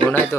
कोण आहे तो?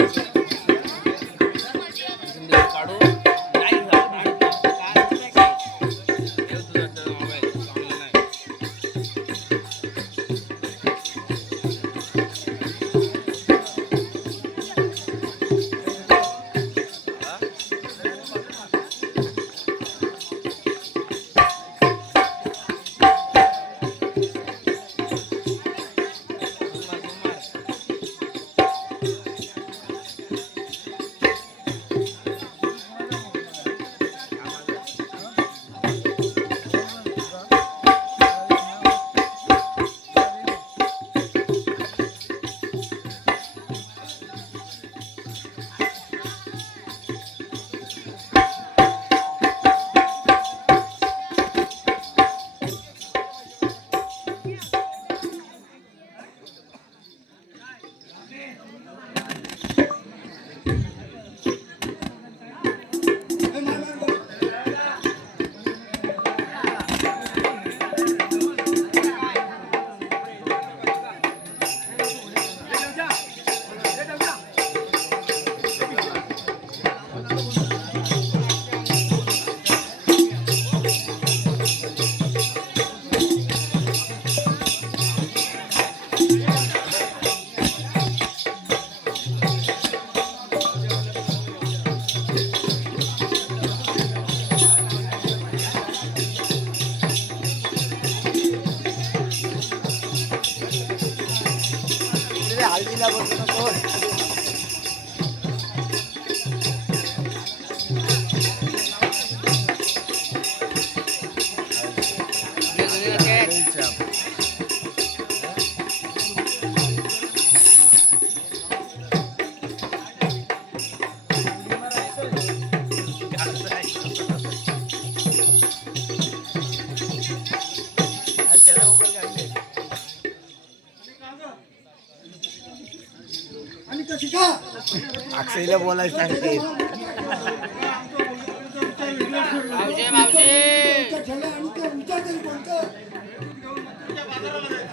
अक्षयला बोलायचं सांगते.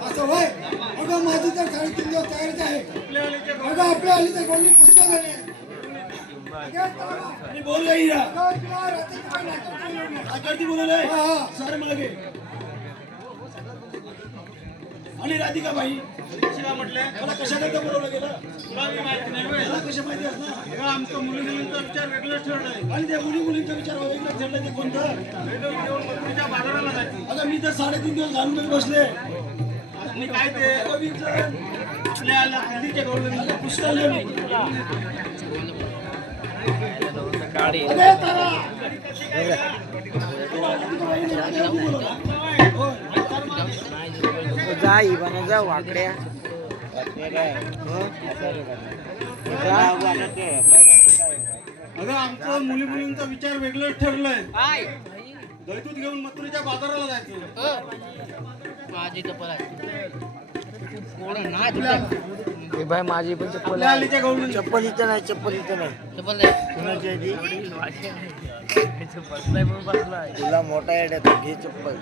असं होय अगं माझी तर 3.5 दिवस तयारीच आहे. अगं आपल्या आली तर कोणी पुस्तक झाले बोल सर मागे आणि राधिका बाई म्हटलं मला कशाकरता बोलवलं गेलं तुला माहिती नाही. मला कशा माहिती असणार आमचा मुलींचा विचार वेगळाच ठरलाय आणि त्या मुलींचा विचार वेगळा ठरलाय. ते कोणतं बाजाराला जायचं. आता मी तर 3.5 दिवस घालून बसले आणि काय ते हल्लीच्या गवळणीला पुस्तक जा इवाना जा वाकड्या अगं आमचं मुलींचा विचार वेगळंच ठरलंय. दैतूत घेऊन मथुरेच्या बाजाराला जायचं. माझी चप्पल आहे भाई, माझी पण चप्पल आहे. चप्पल इथं नाही, चप्पल इथं नाही, चप्पल नाही. तुला मोठा येड आहे, घे चप्पल.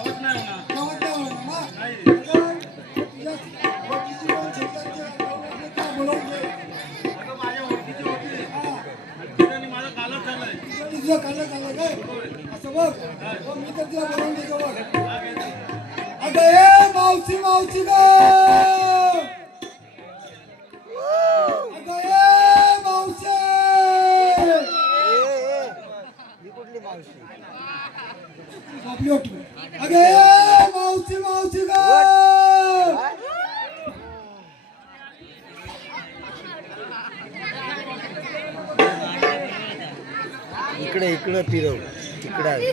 गावात नाही होणार. गावात नाही होणार ना. नाही. तुझ्या ओळखीची कोण शेताची गावाला बोलवून घे. अगं माझ्या ओळखीची होती. हा. आणि तिने माझा कालच झालाय. तुझं खाल्लं झालं काय असं बघ. हो, मी तर तिला बोलवून देतो बघ. हा, घेते. अगं ए मावशी मावशी ग अगं ए मावशी ही कुठली मावशी आपली होती. अगं ए मावशी मावशी ग इकडे इकडे फिरव इकडे आहे.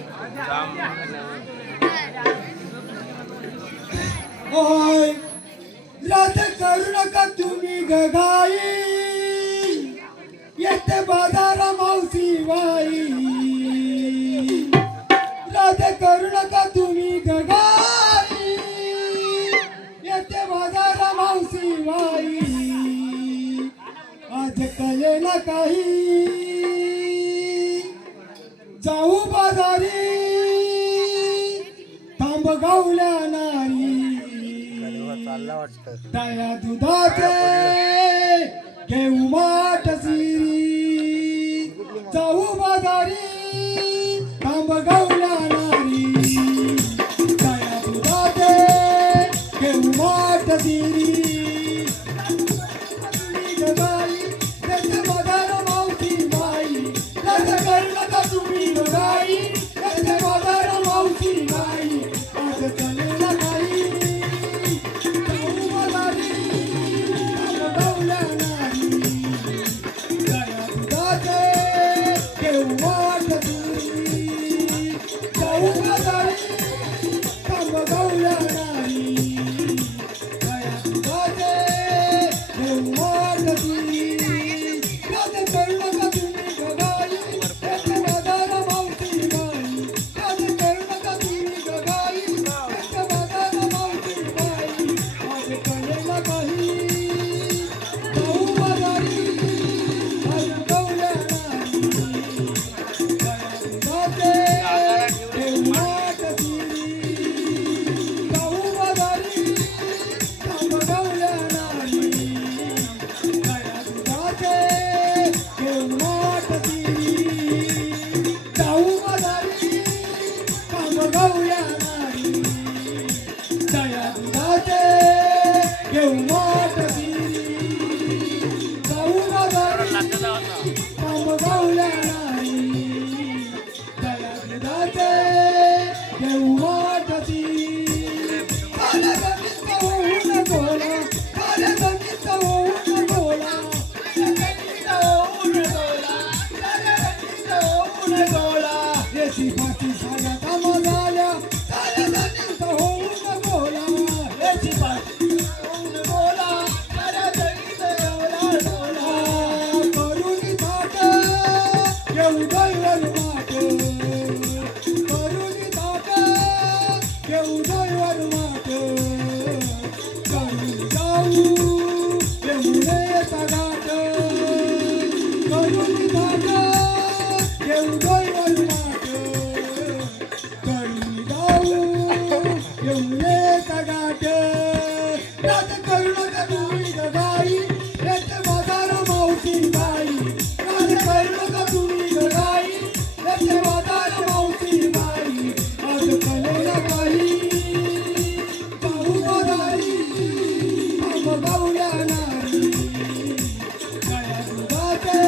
होय रात करू नका तुम्ही गगाई येते बाजारा मावशी बाई रात करू नका तुम्ही गगाई येते बाजारा मावशी बाई आज कळे ना काही जाऊ बाजारी थांब गावल्या नारी चालला वाटतं. दया दुधाचे घेऊ माठ सिरी जाऊ बाजारी थांब गावल्या नारी दया दुधाचे घेऊ माठ सिरी गगाई त्याचे बाजार मावशी बाई त्याचे करू नका तुम्ही गगाई त्याचे बाजार मावशी बाई आज चलेला काही जाऊ बाजारी थांब गावल्या नारी दया दुधाचे घेऊ वाट सिरी जाऊ बाजारी थांब गावल्या नारी दया दुधाचे घेऊ वाट सिरी त्याचे करू नका तुम्ही गगाई त्याचे बाजार मावशी बाई त्याचे करू नका तुम्ही गगाई त्याचे बाजार मावशी बाई आज कळेला काही जाऊ बाजारी आज गवल्या नारी दया दुधाचे घेऊ वाट सिरी जाऊ बाजारी थांब गावल्या नारी दया दुधाचे घेऊ वाट सिरी जाऊ बाजारी थांब गावल्या नारी दया दुधाचे घेऊ वाट सिरी जाऊ बाजारी थांब गावल्या नारी दया दुधाचे घेऊ वाट सिरी काल्या जमीत होऊन गोला काल्या जमीत होऊन गोला काल्या जमीत होऊन गोला काल्या जमीत होऊन गोला रेशी फाशी साऱ्या कामा झाल्या काल्या जमीत होऊन गोला रेशी फाशी होऊन गोला काल्या जमीत होऊन गोला करून थाट घेऊ दैवन माट करून थाट घेऊ दैवन माट करून जाऊ यमुनेचा घाट करून थाट घेऊ दैवन माट करून जाऊ यमुनेचा घाट रात करू नका तुम्ही गगाई येते बाजार मावशी बाई रात करू नका तुम्ही गगाई येते बाजार मावशी बाई आज कळेला काही जाऊ बाजारी थांब गावल्या नारी दया दुधाचे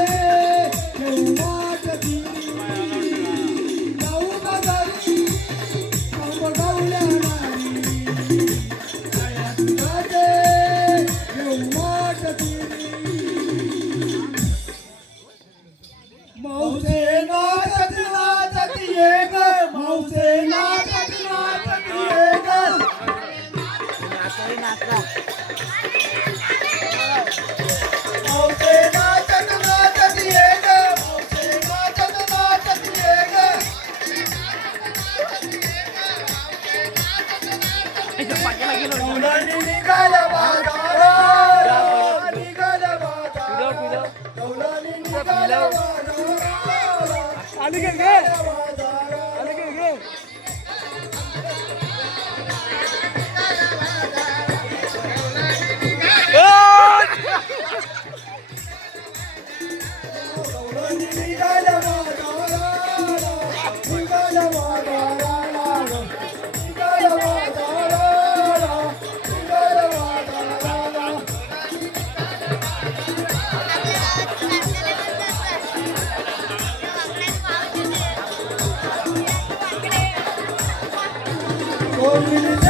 घेऊ वाट सिरी जाऊ बाजारी थांब गावल्या नारी दया दुधाचे घेऊ वाट सिरी मौसे नाचत नाचत ये ग मौसे नाचत नाचत ये ग मौसे नाचत नाचत ये ग मौसे नाचत नाचत ये ग कौलानी निघाल्या बाजारात निघाल्या बाजारात कौलानी निघाल्या बाजारात आली गे बाजारात मुली